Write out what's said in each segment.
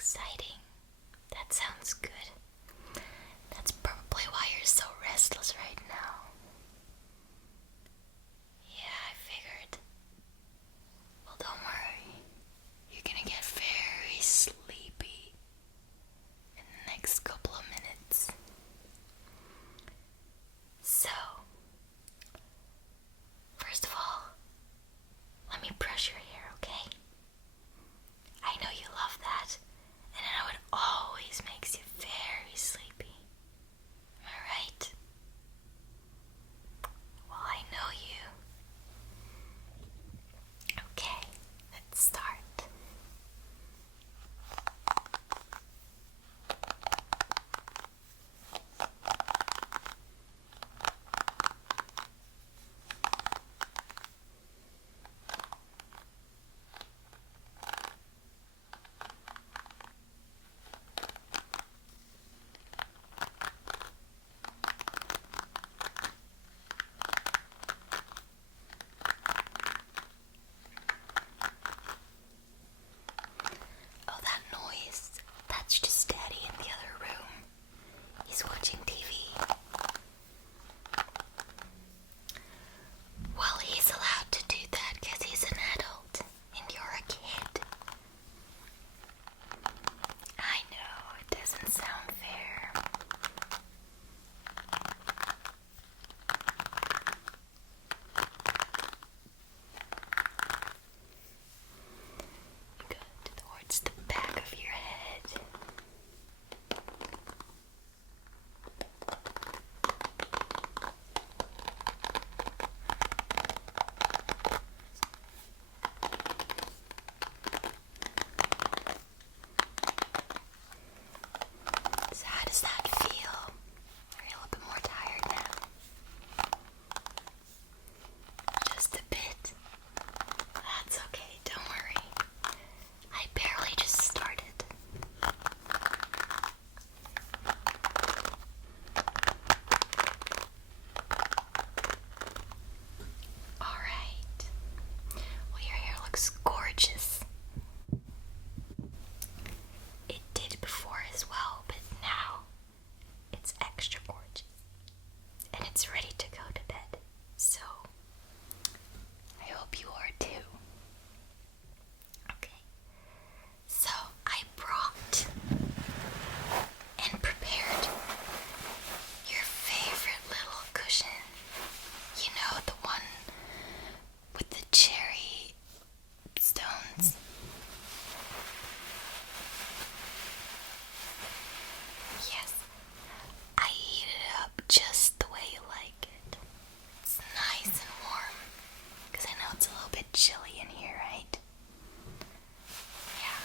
exciting. That sounds good. That's probably why you're so restless right now. Yeah, I figured. Well, don't worry. You're gonna get very sleepy in the next couple of minutes. So, first of all, let me brush your hair, okay? I know you love that, and I know it always makes you very sleepy. Am I right? Well, I know you. Okay, let's start. Oh, that noise. That's just Daddy in the other room. He's watching TV. Well, he's allowed to do that because he's an adult and you're a kid. I know, it doesn't sound fair. Good, towards the back of your head. So how does that feel? Are you a little bit more tired now? Just a bit? That's okay, don't worry. I barely just started. Alright. Well, your hair looks gorgeous. It did before as well, but now it's extra gorgeous. And it's ready to go to bed. So, I hope you are too. Okay. So, I brought and prepared your favorite little cushion. You know, the one with the cherry stones. Yes, I heat it up just the way you like it. It's nice and warm, because I know it's a little bit chilly in here, right? Yeah.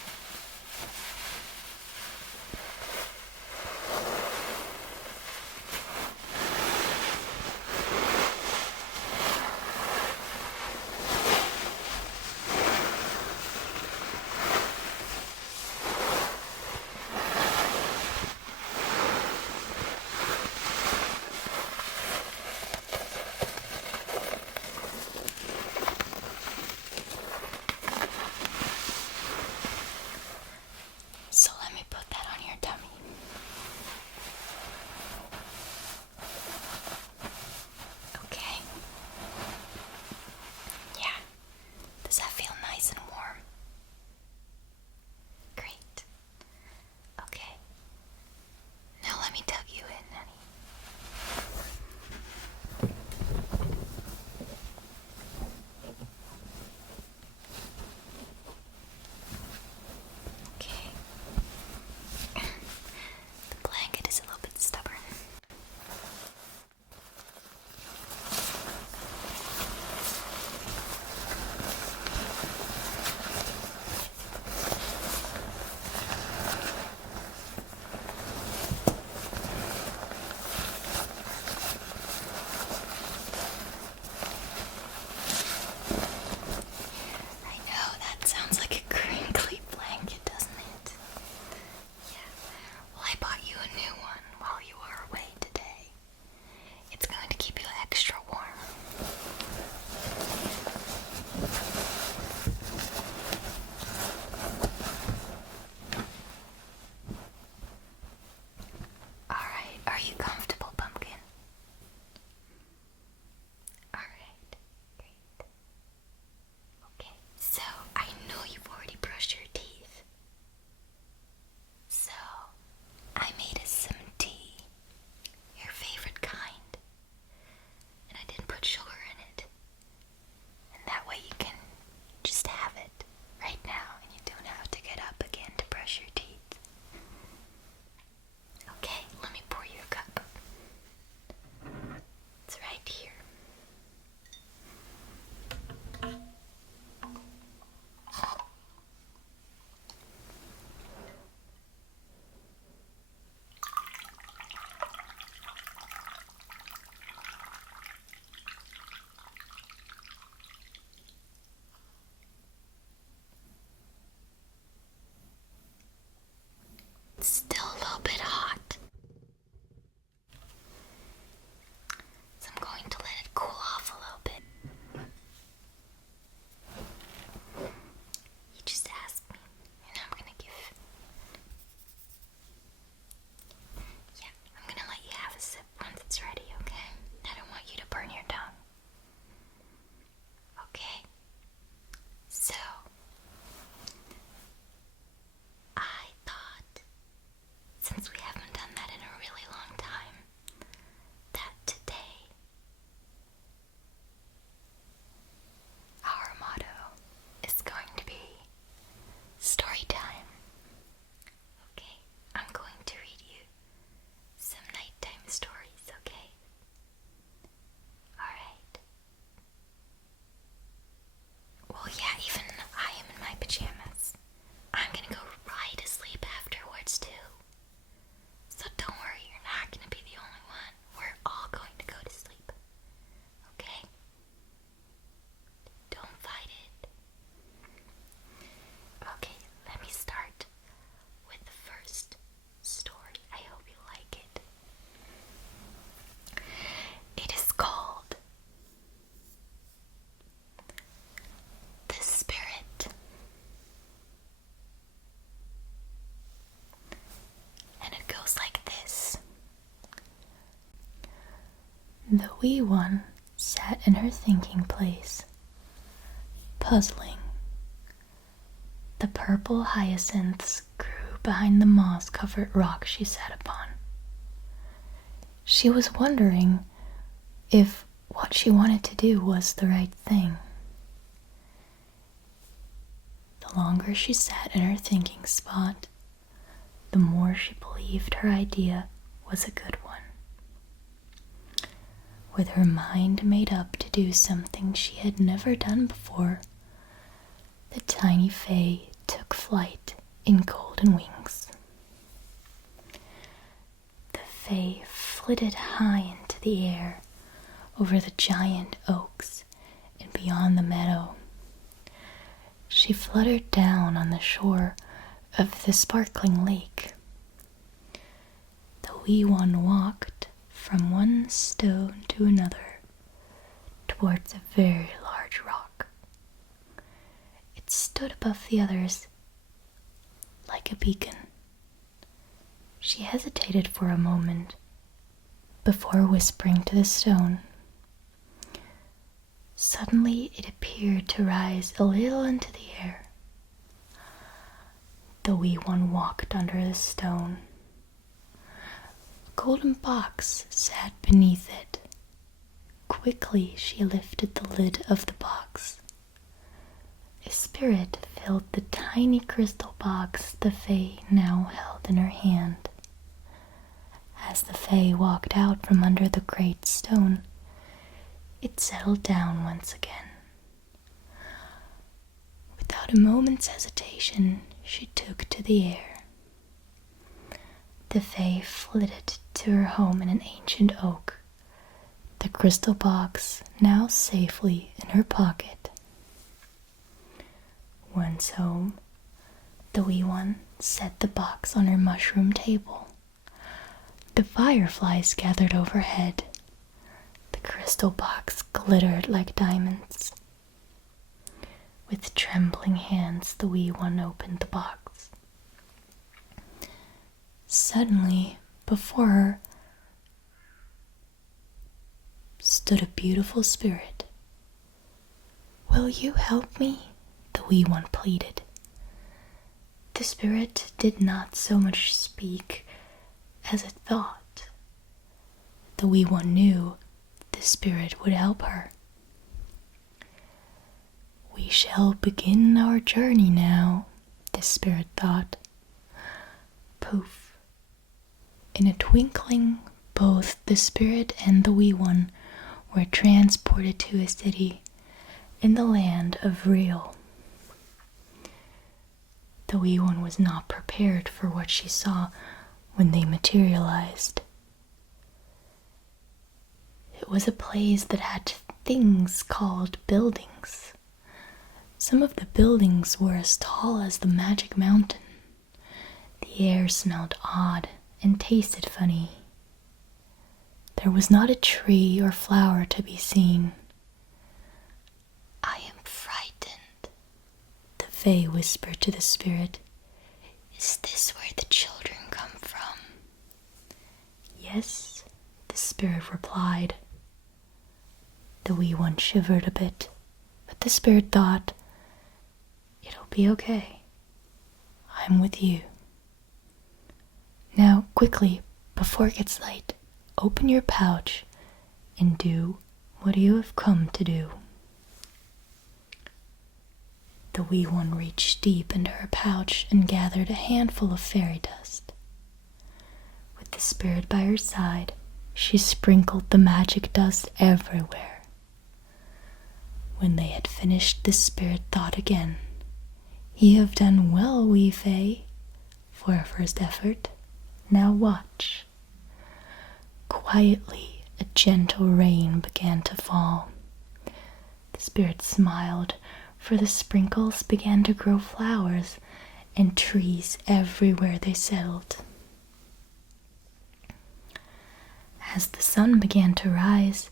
So let me put that on your tummy. Okay. Yeah. Does that feel nice and warm? Great. Okay. Now let me tuck you in, honey. Okay. The blanket is a little bit stubborn. I know, that sounds like a crinkly blanket, doesn't it? Yeah. Well, I bought you a new one while you were away today. It's going to keep you extra warm. The wee one sat in her thinking place, puzzling. The purple hyacinths grew behind the moss-covered rock she sat upon. She was wondering if what she wanted to do was the right thing. The longer she sat in her thinking spot, the more she believed her idea was a good one. With her mind made up to do something she had never done before, the tiny fae took flight in golden wings. The fae flitted high into the air over the giant oaks and beyond the meadow. She fluttered down on the shore of the sparkling lake. The wee one walked from one stone to another towards a very large rock. It stood above the others like a beacon. She hesitated for a moment before whispering to the stone. Suddenly it appeared to rise a little into the air. The wee one walked under the stone. A golden box sat beneath it. Quickly she lifted the lid of the box. A spirit filled the tiny crystal box the fae now held in her hand. As the fae walked out from under the great stone, it settled down once again. Without a moment's hesitation, she took to the air. The fae flitted to her home in an ancient oak, the crystal box now safely in her pocket. Once home, the wee one set the box on her mushroom table. The fireflies gathered overhead. The crystal box glittered like diamonds. With trembling hands, the wee one opened the box. Suddenly, before her, stood a beautiful spirit. "Will you help me?" the wee one pleaded. The spirit did not so much speak as it thought. The wee one knew the spirit would help her. "We shall begin our journey now," the spirit thought. Poof! In a twinkling, both the spirit and the wee one were transported to a city in the land of Real. The wee one was not prepared for what she saw when they materialized. It was a place that had things called buildings. Some of the buildings were as tall as the Magic Mountain. The air smelled odd and tasted funny. There was not a tree or flower to be seen. "I am frightened," the fae whispered to the spirit. "Is this where the children come from?" "Yes," the spirit replied. The wee one shivered a bit, but the spirit thought, "It'll be okay. I'm with you. Now, quickly, before it gets late, open your pouch and do what you have come to do." The wee one reached deep into her pouch and gathered a handful of fairy dust. With the spirit by her side, she sprinkled the magic dust everywhere. When they had finished, the spirit thought again. "You have done well, wee fae, for a first effort. Now watch." Quietly, a gentle rain began to fall. The spirit smiled, for the sprinkles began to grow flowers and trees everywhere they settled. As the sun began to rise,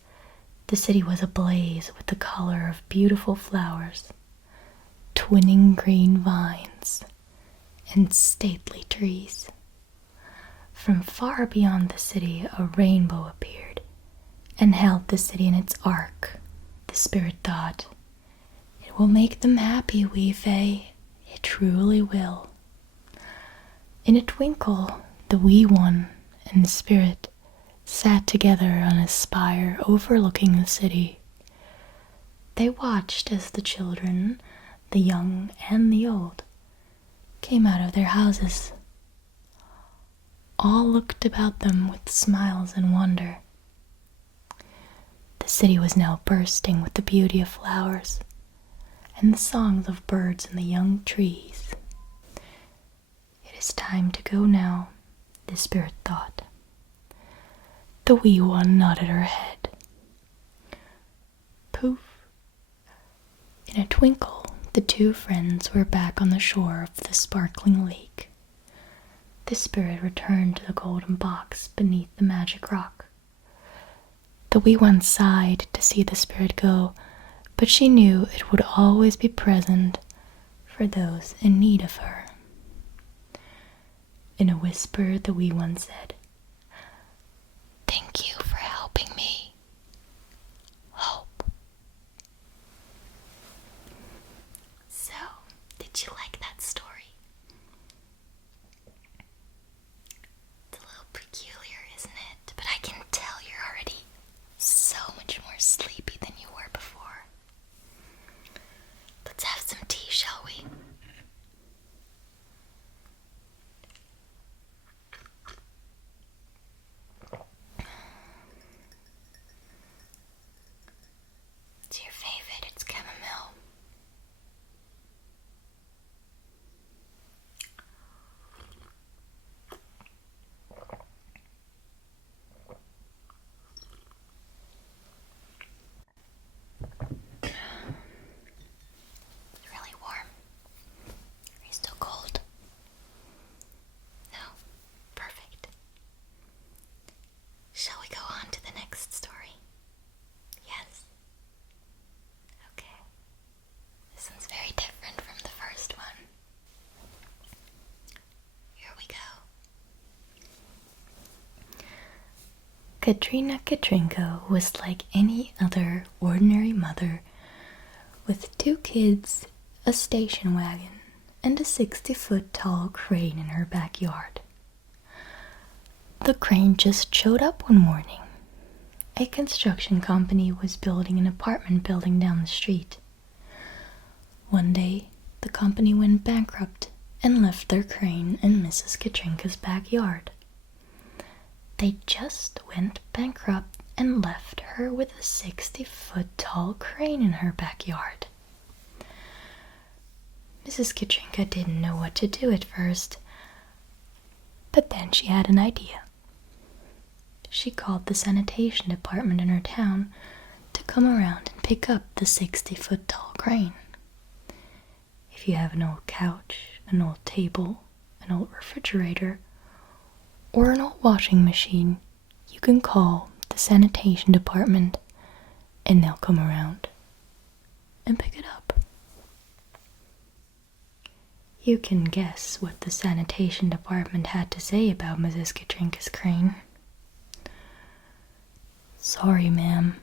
the city was ablaze with the color of beautiful flowers, twinning green vines, and stately trees. From far beyond the city, a rainbow appeared, and held the city in its ark. The spirit thought, "It will make them happy, wee Fae. It truly will." In a twinkle, the wee one and the spirit sat together on a spire overlooking the city. They watched as the children, the young and the old, came out of their houses. All looked about them with smiles and wonder. The city was now bursting with the beauty of flowers and the songs of birds in the young trees. "It is time to go now," the spirit thought. The wee one nodded her head. Poof! In a twinkle, the two friends were back on the shore of the sparkling lake. The spirit returned to the golden box beneath the magic rock. The wee one sighed to see the spirit go, but she knew it would always be present for those in need of her. In a whisper, the wee one said, "Thank you for helping me. Hope." So, did you like that story? It's a little peculiar, isn't it? But I can tell you're already so much more sleepy than you were before. Let's have some tea, shall we? It's your favorite, it's chamomile. It's really warm. Are you still cold? No? Perfect. Shall we go on to the next story? Yes? Okay. This one's very different from the first one. Here we go. Katrina Katrinko was like any other ordinary mother with 2 kids, a station wagon, and a 60-foot tall crane in her backyard. The crane just showed up one morning. A construction company was building an apartment building down the street. One day, the company went bankrupt and left their crane in Mrs. Katrinka's backyard. They just went bankrupt and left her with a 60-foot tall crane in her backyard. Mrs. Katrinka didn't know what to do at first, but then she had an idea. She called the sanitation department in her town to come around and pick up the 60-foot tall crane. If you have an old couch, an old table, an old refrigerator, or an old washing machine, you can call the sanitation department and they'll come around and pick it up. You can guess what the sanitation department had to say about Mrs. Katrinka's crane. "Sorry, ma'am,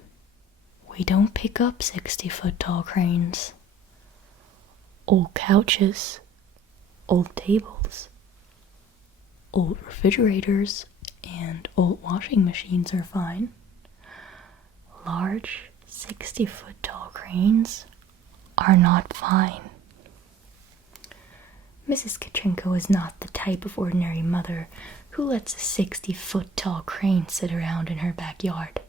we don't pick up 60-foot tall cranes. Old couches, old tables, old refrigerators, and old washing machines are fine. Large 60-foot tall cranes are not fine." Mrs. Katrinka was not the type of ordinary mother who lets a 60-foot tall crane sit around in her backyard.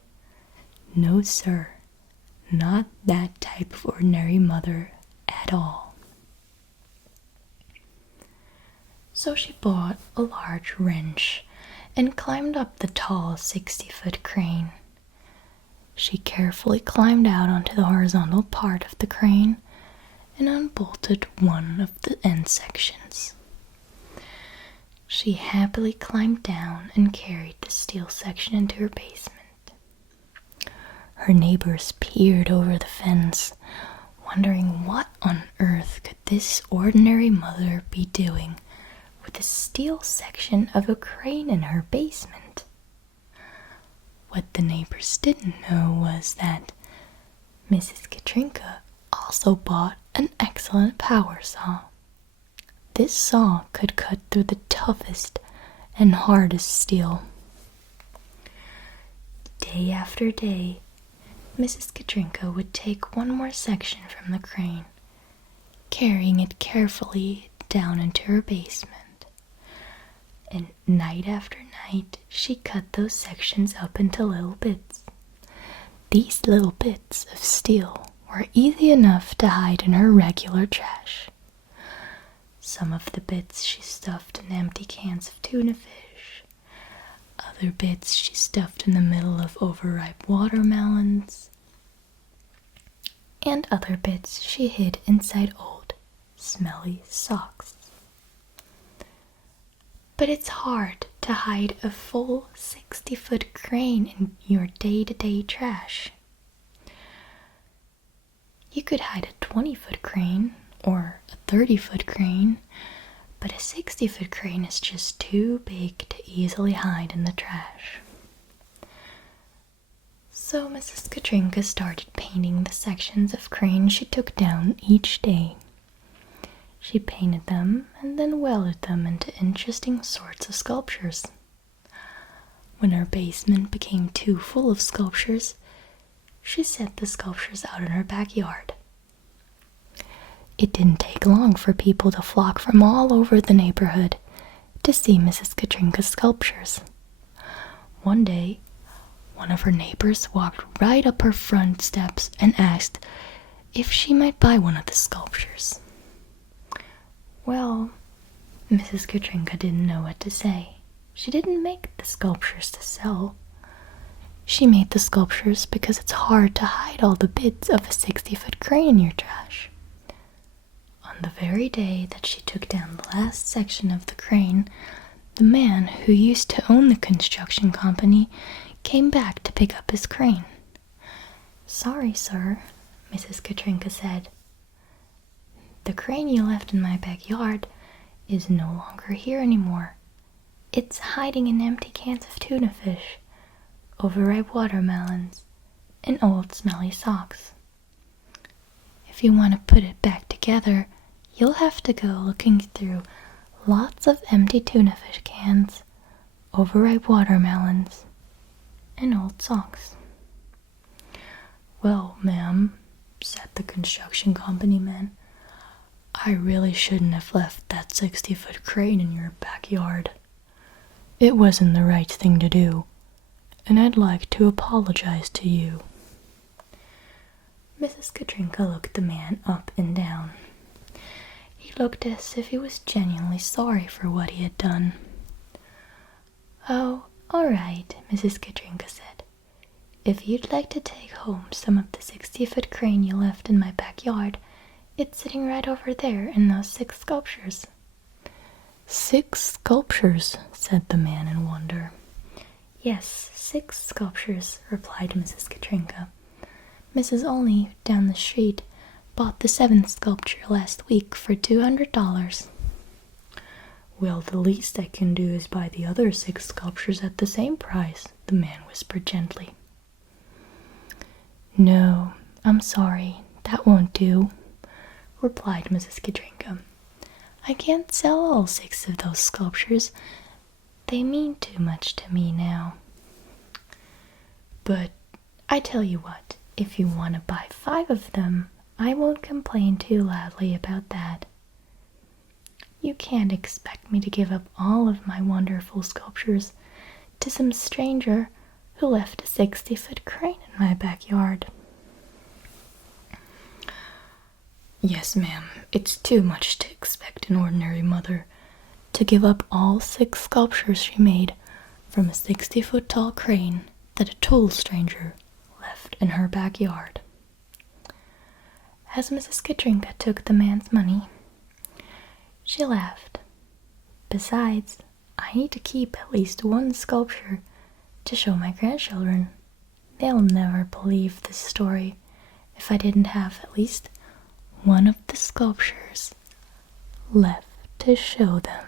No, sir, not that type of ordinary mother at all. So she bought a large wrench and climbed up the tall 60-foot crane. She carefully climbed out onto the horizontal part of the crane and unbolted one of the end sections. She happily climbed down and carried the steel section into her basement. Her neighbors peered over the fence, wondering what on earth could this ordinary mother be doing with the steel section of a crane in her basement. What the neighbors didn't know was that Mrs. Katrinka also bought an excellent power saw. This saw could cut through the toughest and hardest steel. Day after day, Mrs. Katrinka would take one more section from the crane, carrying it carefully down into her basement. And night after night, she cut those sections up into little bits. These little bits of steel were easy enough to hide in her regular trash. Some of the bits she stuffed in empty cans of tuna fish. Other bits she stuffed in the middle of overripe watermelons. And other bits she hid inside old, smelly socks. But it's hard to hide a full 60-foot crane in your day-to-day trash. You could hide a 20-foot crane or a 30-foot crane, but a 60-foot crane is just too big to easily hide in the trash. So Mrs. Katrinka started painting the sections of crane she took down each day. She painted them and then welded them into interesting sorts of sculptures. When her basement became too full of sculptures, she set the sculptures out in her backyard. It didn't take long for people to flock from all over the neighborhood to see Mrs. Katrinka's sculptures. One day, one of her neighbors walked right up her front steps and asked if she might buy one of the sculptures. Well, Mrs. Katrinka didn't know what to say. She didn't make the sculptures to sell. She made the sculptures because it's hard to hide all the bits of a 60-foot crane in your trash. On the very day that she took down the last section of the crane, the man who used to own the construction company came back to pick up his crane. "Sorry, sir," Mrs. Katrinka said. "The crane you left in my backyard is no longer here anymore. It's hiding in empty cans of tuna fish, overripe watermelons, and old smelly socks. If you want to put it back together, you'll have to go looking through lots of empty tuna fish cans, overripe watermelons, and old socks." "Well, ma'am," said the construction company man, "I really shouldn't have left that 60-foot crane in your backyard. It wasn't the right thing to do, and I'd like to apologize to you." Mrs. Katrinka looked the man up and down. He looked as if he was genuinely sorry for what he had done. "Oh, all right," Mrs. Katrinka said. "If you'd like to take home some of the 60-foot crane you left in my backyard, it's sitting right over there in those 6 sculptures." "6 sculptures?" said the man in wonder. "Yes, 6 sculptures," replied Mrs. Katrinka. "Mrs. Olney down the street bought the 7th sculpture last week for $200. "Well, the least I can do is buy the other 6 sculptures at the same price," the man whispered gently. "No, I'm sorry, that won't do," replied Mrs. Katrinka. "I can't sell all 6 of those sculptures. They mean too much to me now. But I tell you what, if you want to buy 5 of them, I won't complain too loudly about that. You can't expect me to give up all of my wonderful sculptures to some stranger who left a 60-foot crane in my backyard." "Yes, ma'am, it's too much to expect an ordinary mother to give up all 6 sculptures she made from a 60-foot tall crane that a total stranger left in her backyard." As Mrs. Katrinka took the man's money, she laughed. "Besides, I need to keep at least 1 sculpture to show my grandchildren. They'll never believe this story if I didn't have at least 1 of the sculptures left to show them."